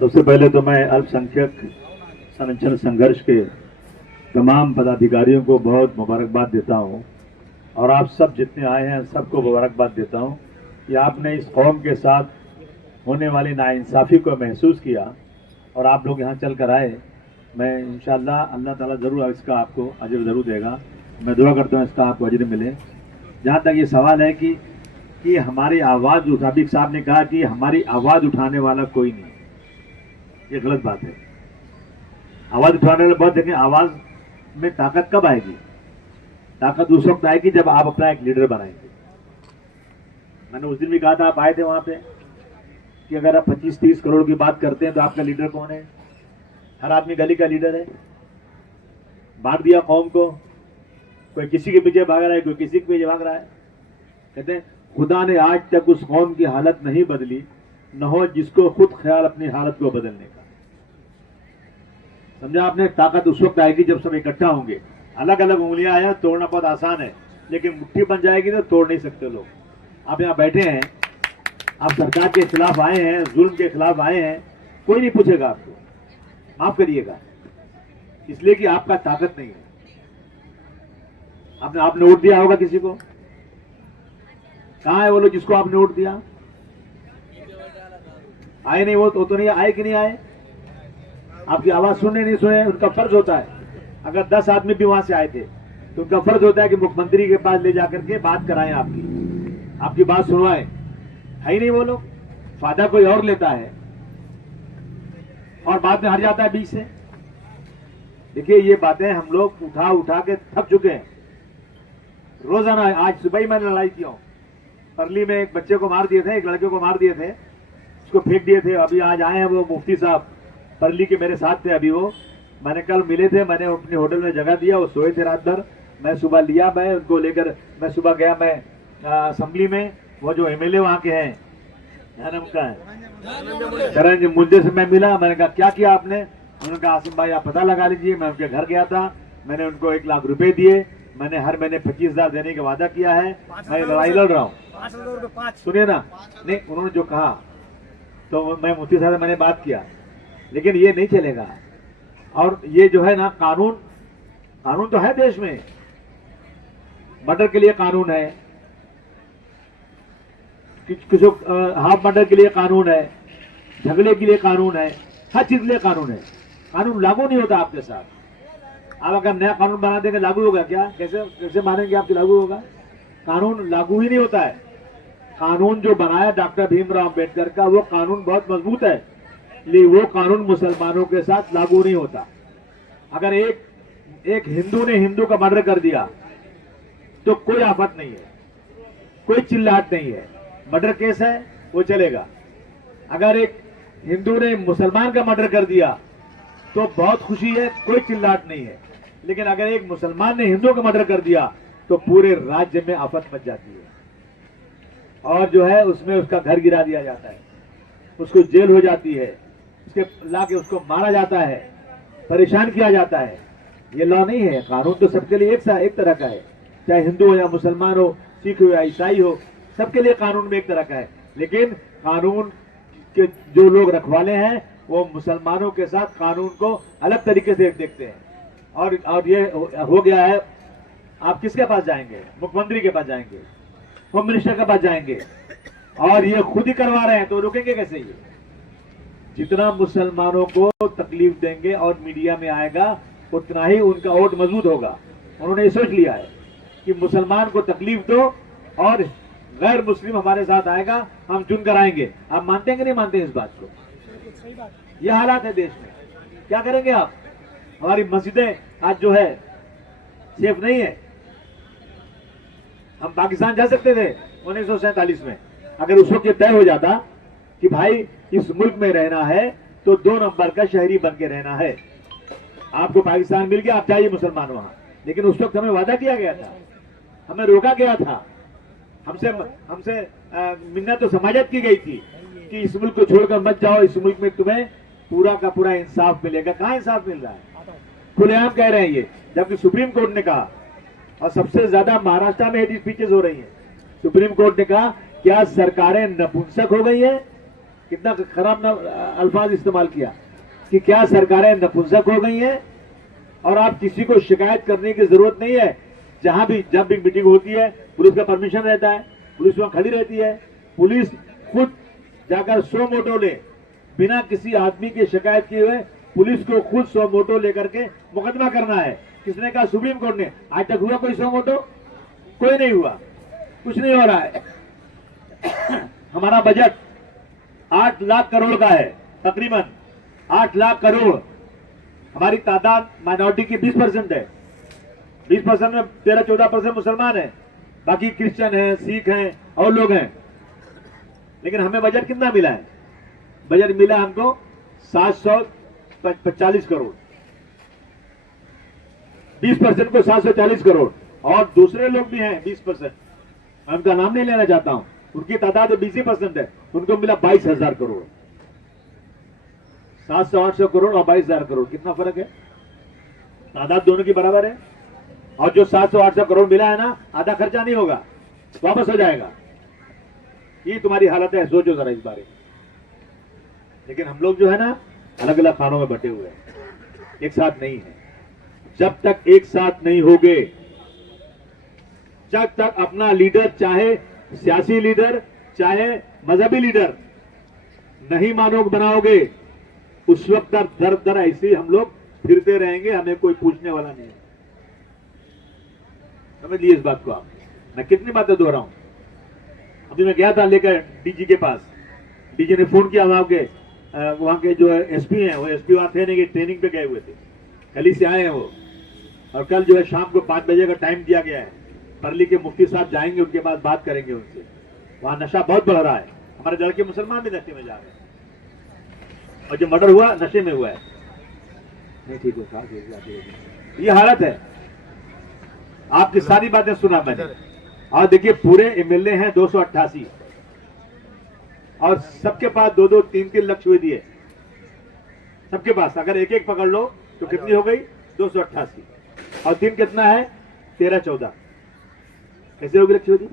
सबसे पहले तो मैं अल्पसंख्यक संरक्षण संघर्ष के तमाम पदाधिकारियों को बहुत मुबारकबाद देता हूं और आप सब जितने आए हैं सबको मुबारकबाद देता हूं कि आपने इस कौम के साथ होने वाली नाइंसाफ़ी को महसूस किया और आप लोग यहाँ चल कर आए। मैं इंशाअल्लाह अल्लाह ताला ज़रूर इसका आपको अजर ज़रूर देगा। मैं दुआ करता हूँ इसका आपको अजर मिले। जहाँ तक ये सवाल है कि हमारी आवाज़ साबिक साहब ने कहा कि हमारी आवाज़ उठाने वाला कोई नहीं, ये गलत बात है। आवाज़ उठाने वाले बहुत देखें, आवाज़ में ताकत कब आएगी? ताकत उस वक्त आएगी जब आप अपना एक लीडर बनाएंगे। मैंने उस दिन भी कहा था, आप आए थे वहां पे, कि अगर आप 25-30 करोड़ की बात करते हैं तो आपका लीडर कौन है? हर आदमी गली का लीडर है। बांट दिया कौम को, कोई किसी के पीछे भाग रहा है, कोई किसी के पीछे भाग रहा है। कहते हैं खुदा ने आज तक उस कौम की हालत नहीं बदली, न हो जिसको खुद ख्याल अपनी हालत को बदलने का। समझा आपने? ताकत उस वक्त आएगी जब सब इकट्ठा होंगे। अलग अलग उंगलियां आया तोड़ना बहुत आसान है, लेकिन मुट्ठी बन जाएगी तो तोड़ नहीं सकते लोग। आप यहाँ बैठे हैं, आप सरकार के खिलाफ आए हैं, जुल्म के खिलाफ आए हैं, कोई नहीं पूछेगा आपको, माफ करिएगा, इसलिए कि आपका ताकत नहीं है। आपने वोट दिया होगा किसी को, कहां है वो लोग जिसको आपने वोट दिया? आए नहीं, वो तो नहीं आए कि नहीं आए? आपकी आवाज सुने नहीं सुने, उनका फर्ज होता है। अगर 10 आदमी भी वहां से आए थे तो उनका फर्ज होता है कि मुख्यमंत्री के पास ले जाकर के बात कराएं, आपकी बात सुनवाएं। है ही नहीं वो लोग, फायदा कोई और लेता है और बाद में हट जाता है बीच से। देखिए ये बातें हम लोग उठा उठा के थक चुके हैं रोजाना। आज सुबह ही मैंने लड़ाई किया हूं, परली में एक बच्चे को मार दिए थे, एक लड़के को मार दिए थे, उसको फेंक दिए थे। अभी आज आए हैं वो मुफ्ती साहब, परली के मेरे साथ थे अभी वो, मैंने कल मिले थे, मैंने अपने होटल में जगह दिया, वो सोए थे रात भर। मैं सुबह लिया, मैं उनको लेकर मैं सुबह गया, मैं असेंबली में, वो जो एमएलए वहां के हैं, क्या नाम का है, करण मुंडे से मैं मिला। मैंने कहा क्या किया आपने? उन्होंने कहा आसिम भाई आप पता लगा लीजिए। मैं उनके घर गया था, मैंने उनको 1 लाख रुपए दिए, मैंने हर महीने 25,000 देने का वादा किया है। मैं लड़ाई लड़ रहा हूँ, सुनिए ना। नहीं, उन्होंने जो कहा तो मैं मुफ्ती साहब से मैंने बात किया, लेकिन ये नहीं चलेगा। और ये जो है ना, कानून तो है देश में, मर्डर के लिए कानून है, कुछ हाफ मर्डर के लिए कानून है, झगड़े के लिए कानून है, हर चीज के लिए कानून है। कानून लागू नहीं होता आपके साथ। आप अगर नया कानून बना देंगे लागू होगा क्या? कैसे मानेंगे आप कि लागू होगा? कानून लागू ही नहीं होता है। कानून जो बनाया डॉक्टर भीमराव अंबेडकर का, वो कानून बहुत मजबूत है, लेकिन वो कानून मुसलमानों के साथ लागू नहीं होता। अगर एक हिंदू ने हिंदू का मर्डर कर दिया तो कोई आफत नहीं है, कोई चिल्लाहट नहीं है, मर्डर केस है वो चलेगा। अगर एक हिंदू ने मुसलमान का मर्डर कर दिया तो बहुत खुशी है, कोई चिल्लाहट नहीं है। लेकिन अगर एक मुसलमान ने हिंदू का मर्डर कर दिया तो पूरे राज्य में आफत मच जाती है और जो है उसमें उसका घर गिरा दिया जाता है, उसको जेल हो जाती है, उसके लाके उसको मारा जाता है, परेशान किया जाता है। ये लॉ नहीं है। कानून तो सबके लिए एक तरह का है, चाहे हिंदू हो या मुसलमान हो, सिख हो या ईसाई हो, सबके लिए कानून में एक तरह का है। लेकिन कानून के जो लोग रखवाले हैं वो मुसलमानों के साथ कानून को अलग तरीके से देखते हैं। और ये हो गया है। आप किसके पास जाएंगे? मुख्यमंत्री के पास जाएंगे, होम मिनिस्टर के पास जाएंगे, और ये खुद ही करवा रहे हैं तो रुकेंगे कैसे? ये जितना मुसलमानों को तकलीफ देंगे और मीडिया में आएगा उतना ही उनका वोट मजबूत होगा। उन्होंने ये सोच लिया है कि मुसलमान को तकलीफ दो और गैर मुस्लिम हमारे साथ आएगा, हम चुन कर आएंगे। आप मानते हैं कि नहीं मानते इस बात को? ये हालात है देश में, क्या करेंगे आप? हमारी मस्जिदें आज जो है सेफ नहीं है। हम पाकिस्तान जा सकते थे 1947 में, अगर उस वक्त ये तय हो जाता कि भाई इस मुल्क में रहना है तो 2 नंबर का शहरी बन के रहना है। आपको पाकिस्तान मिल गया, आप चाहिए मुसलमान वहां, लेकिन उस वक्त हमें वादा किया गया था, हमें रोका गया था, हमसे मिन्नत तो समाजत की गई थी कि इस मुल्क को छोड़कर मत जाओ, इस मुल्क में तुम्हें पूरा का पूरा इंसाफ मिलेगा। कहां इंसाफ मिल रहा है? खुलेआम कह रहे हैं ये, जबकि सुप्रीम कोर्ट ने कहा, और सबसे ज्यादा महाराष्ट्र में स्पीचेस हो रही हैं। सुप्रीम कोर्ट ने कहा क्या सरकारें नपुंसक हो गई है? कितना खराब अल्फाज इस्तेमाल किया कि क्या सरकारें नपुंसक हो गई हैं और आप किसी को शिकायत करने की जरूरत नहीं है। जहां भी जब भी मीटिंग होती है पुलिस का परमिशन रहता है, पुलिस वहां खड़ी रहती है, पुलिस खुद जाकर सो मोटो ले, बिना किसी आदमी की शिकायत किए हुए पुलिस को खुद सो मोटो लेकर के मुकदमा करना है। किसने कहा? सुप्रीम कोर्ट ने। आज तक हुआ कोई सो मोटो? कोई नहीं हुआ, कुछ नहीं हो रहा है। हमारा बजट 8 लाख करोड़ का है, तकरीबन 8 लाख करोड़। हमारी तादाद माइनॉरिटी की 20% है। 20% में 13-14% मुसलमान है, बाकी क्रिश्चियन हैं, सिख हैं और लोग हैं। लेकिन हमें बजट कितना मिला है? बजट मिला हमको 740 करोड़। 20% को 740 करोड़। और दूसरे लोग भी हैं 20%, मैं उनका नाम नहीं लेना चाहता हूं, उनकी तादाद 20% है, उनको मिला 22,000 करोड़। 700-800 करोड़ और 22,000 करोड़, कितना फर्क है? तादाद दोनों की बराबर है। और जो 700-800 करोड़ मिला है ना, आधा खर्चा नहीं होगा, वापस हो जाएगा। ये तुम्हारी हालत है, सोचो जरा इस बारे में। लेकिन हम लोग जो है ना, अलग अलग खानों में बटे हुए हैं, एक साथ नहीं है। जब तक एक साथ नहीं होगे, जब तक अपना लीडर, चाहे सियासी लीडर चाहे मजहबी लीडर, नहीं बनाओगे, उस वक्त तक दर दर ऐसे ही हम लोग फिरते रहेंगे, हमें कोई पूछने वाला नहीं है। समझ लीजिए इस बात को आप। मैं कितनी बातें दोहराऊं। अभी मैं गया था लेकर डीजी के पास, डीजी ने फोन किया वहां के जो एसपी हैं, वो एसपी वहां थे नहीं कि ट्रेनिंग पे गए हुए थे, कल ही से आए हैं वो। और कल जो है शाम को 5 बजे का टाइम दिया गया है, परली के मुफ्ती साहब जाएंगे, उनके बाद बात करेंगे उनसे। वहां नशा बहुत बढ़ रहा है, हमारे लड़के मुसलमान भी नशे में जा रहे हैं, और जो मर्डर हुआ नशे में हुआ है। नहीं ठीक है, ये हालत है। आपकी सारी बातें सुना मैंने। और देखिए पूरे एमएलए हैं 288, और सबके पास 2-2, 3-3 लक्षवेदी है सबके पास। अगर एक एक पकड़ लो तो कितनी हो गई? 288। और दिन कितना है? 13-14। कैसे होगी लक्षवेदी?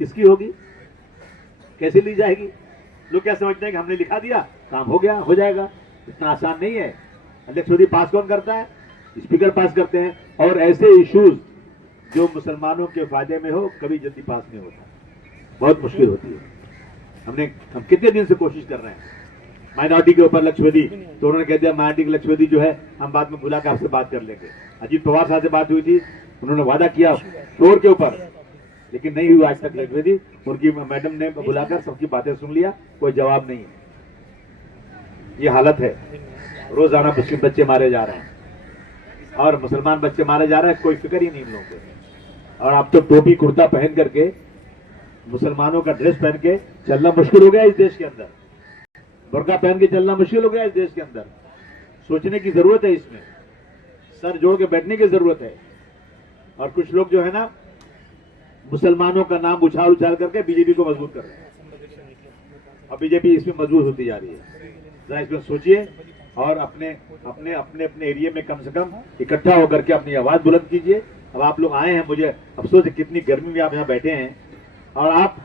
किसकी होगी? कैसे ली जाएगी? लोग क्या समझते हैं कि हमने लिखा दिया, काम हो गया, हो जाएगा। इतना आसान नहीं है। लक्षवेदी पास कौन करता है? स्पीकर पास करते हैं। और ऐसे इश्यूज जो मुसलमानों के फायदे में हो, कभी जल्दी पास नहीं होता, बहुत मुश्किल होती है। हम कितने दिन से कोशिश कर रहे हैं माइनॉरिटी के ऊपर लक्षवेदी, तो उन्होंने कह दिया माइनॉरिटी की लक्षवेदी जो है हम बाद में बुला कर आपसे बात कर लेंगे। अजीत पवार साहब से बात हुई थी, उन्होंने वादा किया फ्लोर के ऊपर, लेकिन नहीं हुआ आज तक लक्षवेदी। उनकी मैडम ने बुलाकर सबकी बातें सुन लिया, कोई जवाब नहीं है। ये हालत है। रोजाना मुस्लिम बच्चे मारे जा रहे हैं और मुसलमान बच्चे मारे जा रहे हैं, कोई फिक्र ही नहीं इन लोगों को। और आप तो टोपी कुर्ता पहन करके, मुसलमानों का ड्रेस पहन के चलना मुश्किल हो गया इस देश के अंदर। बुर्का पहन के चलना मुश्किल हो गया इस देश के अंदर। सोचने की जरूरत है, इसमें सर जोड़ के बैठने की जरूरत है। और कुछ लोग जो है ना, मुसलमानों का नाम उछाल उछाल करके बीजेपी को मजबूत कर रहे हैं, और बीजेपी इसमें मजबूत होती जा रही है। जरा इसमें सोचिए और अपने अपने अपने अपने एरिया में कम से कम इकट्ठा होकर के अपनी आवाज बुलंद कीजिए। अब आप लोग आए हैं, मुझे अफसोस है कितनी गर्मी में आप यहाँ बैठे हैं। और आप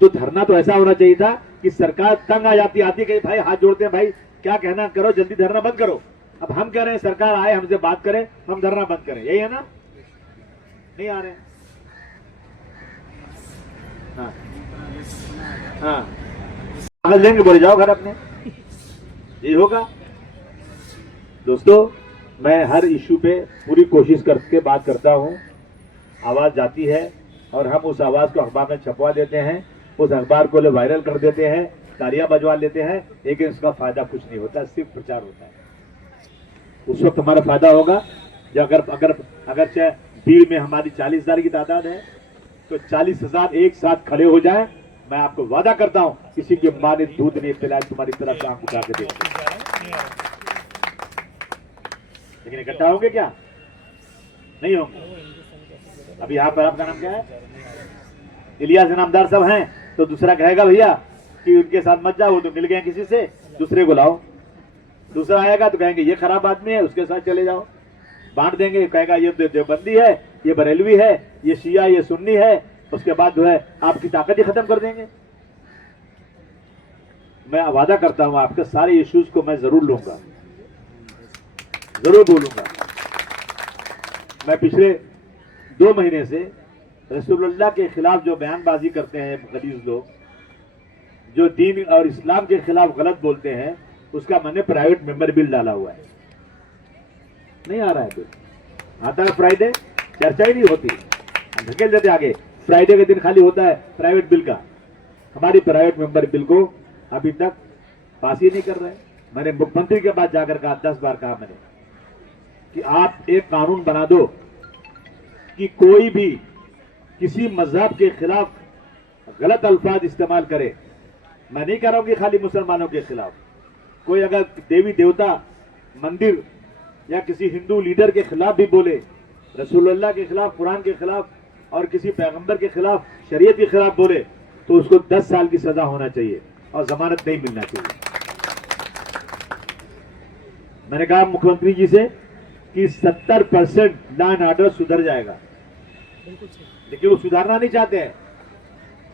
तो धरना तो ऐसा होना चाहिए था कि सरकार तंग आ जाती, आती कहीं भाई हाथ जोड़ते हैं, भाई क्या कहना करो, जल्दी धरना बंद करो। अब हम कह रहे हैं सरकार आए हमसे बात करे, हम धरना बंद करें, यही है ना? नहीं आ रहे हैं। हाँ हाँ, कागज लेंगे, बोले जाओ घर अपने, यही होगा। दोस्तों, मैं हर इश्यू पे पूरी कोशिश करके बात करता हूँ। आवाज जाती है और हम उस आवाज को अखबार में छपवा देते हैं, उस अखबार को वायरल कर देते हैं, तालियां बजवा लेते हैं, लेकिन इसका फायदा कुछ नहीं होता, सिर्फ प्रचार होता है। उस वक्त हमारा फायदा होगा जब अगर चाहे भीड़ में हमारी 40,000 की तादाद है, तो 40,000 एक साथ खड़े हो जाए, मैं आपको वादा करता हूं किसी की मां ने दूध नहीं पिलाया तुम्हारी तरफ आंख उठा के देख। लेकिन इकट्ठा होंगे क्या? नहीं होंगे। अभी यहाँ पर आपका नाम क्या है? इलियास इनामदार सब हैं, तो दूसरा कहेगा भैया कि उनके साथ मत जाओ, तो मिल गए किसी से, दूसरे को लाओ। दूसरा आएगा तो कहेंगे ये खराब आदमी है, उसके साथ चले जाओ, बांट देंगे। कहेगा ये देवबंदी है, ये बरेलवी है, ये शिया, ये सुन्नी है, उसके बाद जो है आपकी ताकत ही खत्म कर देंगे। मैं वादा करता हूं आपके सारे इश्यूज को मैं जरूर लूंगा, जरूर बोलूंगा। मैं पिछले 2 महीने से रसूलुल्लाह के खिलाफ जो बयानबाजी करते हैं गलीज लोग, जो दीन और इस्लाम के खिलाफ गलत बोलते हैं, उसका मैंने प्राइवेट मेंबर बिल डाला हुआ है। नहीं आ रहा है बिल, आता है फ्राइडे, चर्चा ही नहीं होती, धकेल देते आगे। फ्राइडे के दिन खाली होता है प्राइवेट बिल का। हमारी प्राइवेट मेंबर बिल को अभी तक पास ही नहीं कर रहे। मैंने मुख्यमंत्री के पास जाकर कहा, 10 बार कहा मैंने कि आप एक कानून बना दो कि कोई भी किसी मजहब के खिलाफ गलत अल्फाज इस्तेमाल करे। मैं नहीं कह रहा हूं कि खाली मुसलमानों के खिलाफ, कोई अगर देवी देवता मंदिर या किसी हिंदू लीडर के खिलाफ भी बोले, रसूलुल्लाह के खिलाफ, कुरान के खिलाफ और किसी पैगंबर के खिलाफ, शरीयत के खिलाफ बोले, तो उसको 10 साल की सजा होना चाहिए और जमानत नहीं मिलना चाहिए। मैंने कहा मुख्यमंत्री जी से कि 70% लॉ एंड ऑर्डर सुधर जाएगा, लेकिन वो सुधारना नहीं चाहते हैं,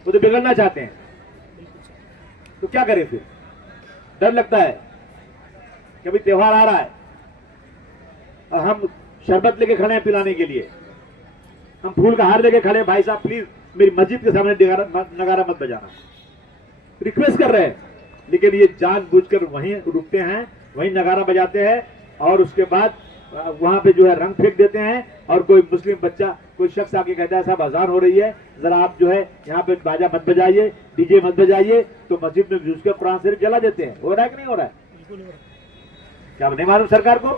वो तो बिगड़ना चाहते हैं। तो क्या करें फिर? डर लगता है कि अभी त्योहार आ रहा है और हम शरबत लेके खड़े हैं पिलाने के लिए, हम फूल का हार लेके खड़े हैं, भाई साहब प्लीज मेरी मस्जिद के सामने नगारा मत बजाना, रिक्वेस्ट कर रहे हैं। लेकिन ये जानबूझकर वहीं रुकते हैं, वहीं नगारा बजाते हैं और उसके बाद वहां पे जो है रंग फेंक देते हैं। और कोई मुस्लिम बच्चा, कोई शख्स आके कहता है साहब अजान हो रही है, जरा आप जो है यहाँ पे बाजा मत बजाइए, डीजे मत बजाइए, तो मस्जिद में घुस के कुरान शरीफ जला देते हैं। हो रहा है कि नहीं हो रहा है? क्या नहीं मालूम सरकार को?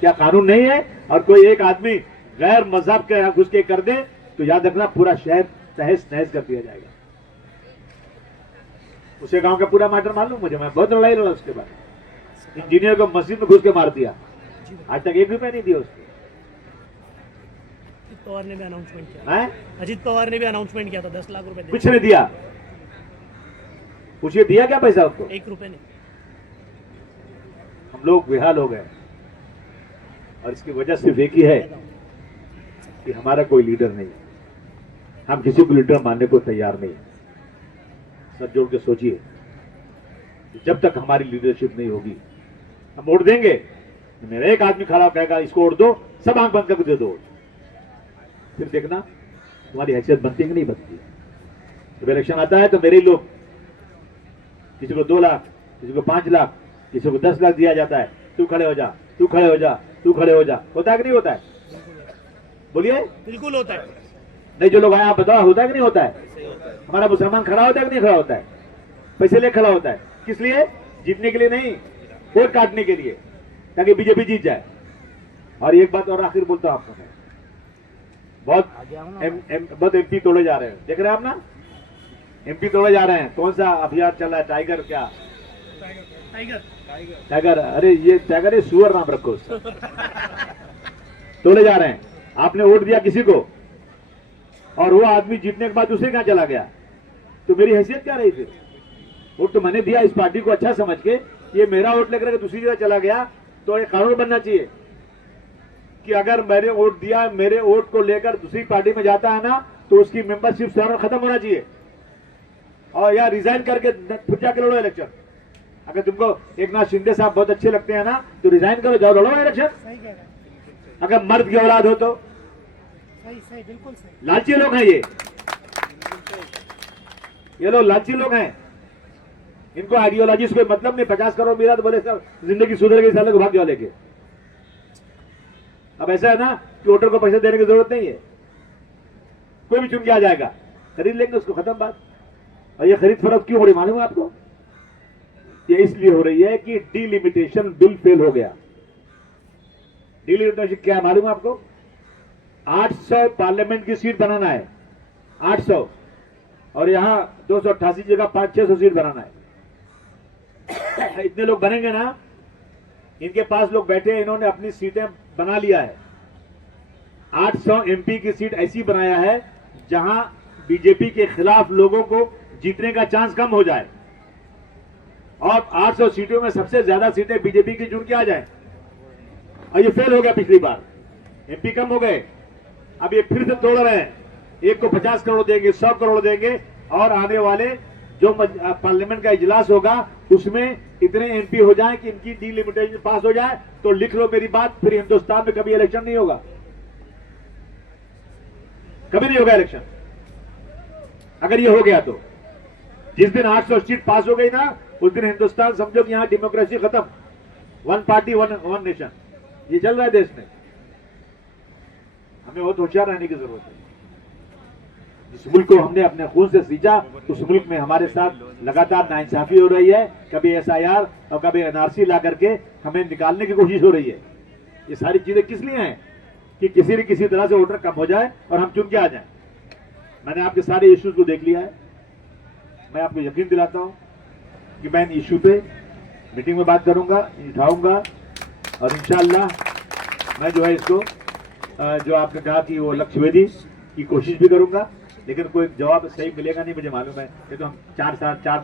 क्या कानून नहीं है? और कोई एक आदमी गैर मजहब के यहाँ घुस के कर दे तो याद रखना पूरा शहर तहस नहस कर दिया जाएगा। उसे गांव का पूरा मैटर मालूम मुझे, मैं बहुत लड़ाई लड़ा उसके बाद। इंजीनियर को मस्जिद में घुस के मार दिया, आज तक 1 रुपया नहीं दिया उसको। अजित पवार ने भी अनाउंसमेंट किया है, अजित पवार ने भी अनाउंसमेंट किया था 10 लाख रुपए कुछ नहीं दिया। पूछिए दिया क्या पैसा उसको? 1 रुपए नहीं। हम लोग बेहाल हो गए और इसकी वजह सिर्फ एक ही है कि हमारा कोई लीडर नहीं, हम किसी को लीडर मानने को तैयार नहीं। सब जोड़ के सोचिए, जब तक हमारी लीडरशिप नहीं होगी हम वोट देंगे, मेरा एक आदमी खड़ा कहेगा इसको वोट दो, सब आंख बंद करके दे दो, फिर देखना तुम्हारी हैसियत बनती है कि नहीं बनती। जब इलेक्शन आता है तो मेरे ही लोग, किसी को 2 लाख, किसी को 5 लाख, किसी को 10 लाख दिया जाता है, तू खड़े हो जा, तू खड़े हो जा, तू खड़े हो जा। होता है कि नहीं होता है? बोलिए। बिल्कुल होता है। नहीं जो लोग आए आप बताओ, होता है कि नहीं होता है? हमारा मुसलमान खड़ा होता है कि नहीं खड़ा होता है? पैसे ले खड़ा होता है, किस लिए? जीतने के लिए नहीं, वोट काटने के लिए, ताकि बीजेपी जीत जाए। और एक बात और आखिर बोलता हूं आपको, मैं बहुत एमपी तोड़े जा रहे हैं, देख रहे हैं आप ना, एमपी तोड़े जा रहे हैं। कौन सा अभियान चल रहा है? टाइगर क्या? टाइगर, अरे ये टाइगर है, सुअर नाम रखो उसका। तोड़े जा रहे हैं। आपने वोट दिया किसी को और वो आदमी जीतने के बाद दूसरे कहां चला गया, तो मेरी हैसियत क्या रही फिर? वोट तो मैंने दिया इस पार्टी को अच्छा समझ के, ये मेरा वोट लेकर दूसरी जगह चला गया, तो ये कानून बनना चाहिए कि अगर मैंने वोट दिया, मेरे वोट को लेकर दूसरी पार्टी में जाता है ना, तो उसकी मेंबरशिप से खत्म होना चाहिए और या रिजाइन करके फिर जाकर लड़ो इलेक्शन। अगर तुमको एकनाथ शिंदे साहब बहुत अच्छे लगते हैं ना, तो रिजाइन करो, जाओ लड़ो इलेक्शन। अगर मर्द की औलाद हो तो सही, बिल्कुल सही। लालची लोग हैं ये लोग लालची लोग हैं, इनको आइडियोलॉजी से कोई मतलब नहीं। 50 करोड़ मिला तो बोले सब जिंदगी सुधर गई, साले को भाग जाओ लेके। अब ऐसा है ना कि वोटर को पैसे देने की जरूरत नहीं है, कोई भी चुन के आ जाएगा, खरीद लेंगे उसको, खत्म बात। और ये खरीद फरोख्त क्यों हो रही मालूम है आपको? ये इसलिए हो रही है कि डिलिमिटेशन बिल फेल हो गया। डिलिमिटेशन क्या है मालूम है आपको? 800 पार्लियामेंट की सीट बनाना है, 800, और यहां 288 जगह 500-600 सीट बनाना है। इतने लोग बनेंगे ना, इनके पास लोग बैठे हैं, इन्होंने अपनी सीटें बना लिया है। 800 एमपी की सीट ऐसी बनाया है जहां बीजेपी के खिलाफ लोगों को जीतने का चांस कम हो जाए और 800 सीटों में सबसे ज्यादा सीटें बीजेपी की चुन के आ जाए। और ये फेल हो गया पिछली बार, एमपी कम हो गए, अब ये फिर से तोड़ रहे हैं। एक को 50 करोड़ देंगे, 100 करोड़ देंगे और आने वाले जो पार्लियामेंट का इजलास होगा उसमें इतने एमपी हो जाएं कि इनकी डिलिमिटेशन पास हो जाए, तो लिख लो मेरी बात, फिर हिंदुस्तान में कभी इलेक्शन नहीं होगा, कभी नहीं होगा इलेक्शन। अगर ये हो गया तो जिस दिन 800 सीट पास हो गई ना, उस दिन हिंदुस्तान समझो कि यहां डेमोक्रेसी खत्म, वन पार्टी वन नेशन, ये चल रहा है देश में। हमें बहुत होशियार रहने की जरूरत है। जिस मुल्क को हमने अपने खून से सींचा, उस मुल्क में हमारे साथ लगातार नाइंसाफी हो रही है, कभी एसआईआर और कभी एनआरसी ला करके हमें निकालने की कोशिश हो रही है। ये सारी चीजें किस लिए हैं कि किसी न किसी तरह से वोटर कम हो जाए और हम चुन के आ जाएं। मैंने आपके सारे इश्यूज को देख लिया है। मैं आपको यकीन दिलाता हूं कि मैं इन इश्यू पे मीटिंग में बात करूंगा, उठाऊंगा, और इंशाअल्लाह मैं जो है इसको जो आपने कहा कि वो लक्ष्य वेधी की कोशिश भी करूंगा, लेकिन कोई जवाब सही मिलेगा नहीं मुझे मालूम है। ये तो हम चार बार